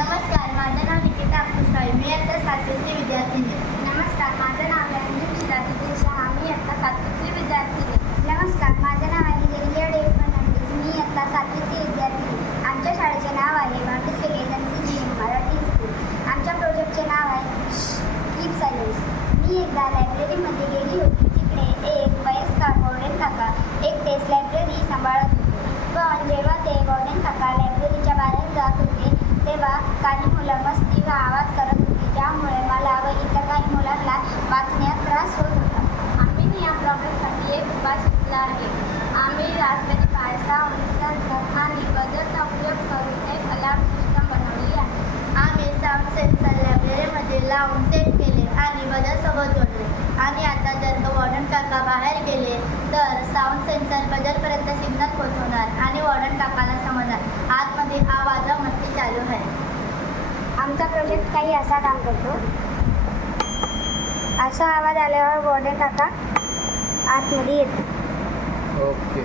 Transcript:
नमस्कार, माझं नाव निकिता अप्पुसाई. मी आता 7वीची विद्यार्थिनी. नमस्कार, माझं नाव आहे अंजुम शिलाजीत शहा. मी इयत्ता 7वीची विद्यार्थिनी. नमस्कार, माझं नाव आहे जेरिया डेव फर्नांडिस. मी इयत्ता 7वीची विद्यार्थिनी. आमच्या शाळेचे नाव आहे भारतीय एजन्सी मराठी स्कूल. आमच्या प्रोजेक्टचे नाव आहे कीप सायलेन्स. मी एकदा लायब्ररीमध्ये गेली होती. तिकडे एक वयस्कर वॉर्डन काका एकटेच लायब्ररी सांभाळत होते. पण जेव्हा ते वॉर्डन काका लायब्ररीच्या बाहेर जात होते तेव्हा काही मुलं मस्ती व आवाज करत होती, ज्यामुळे मला व इतर काही मुलांना वाचण्यात त्रास होत होता. आम्ही या प्रॉब्लेमसाठी एक उपाय सुचला आहे. आम्ही रास्पबेरी पाय, साऊंड आणि बजरचा उपयोग करून एक अलार्म सिस्टम बनवली आहे. आम्ही साऊंड सेन्सर लायब्ररीमध्ये लावून सेट केले आणि बजरसोबत जोडले. आणि आता जर तो वॉर्डन काका बाहेर गेले तर साऊंड सेन्सर बजरपर्यंत सिग्नल पोहोचवणार आणि वॉर्डन काकाला समजणार आतमध्ये आवाज व मस्ती चालू आहे. आमचा प्रोजेक्ट काही असा काम करतो. असा आवाज आल्यावर वॉर्डन काका आतमध्ये येतो. ओके.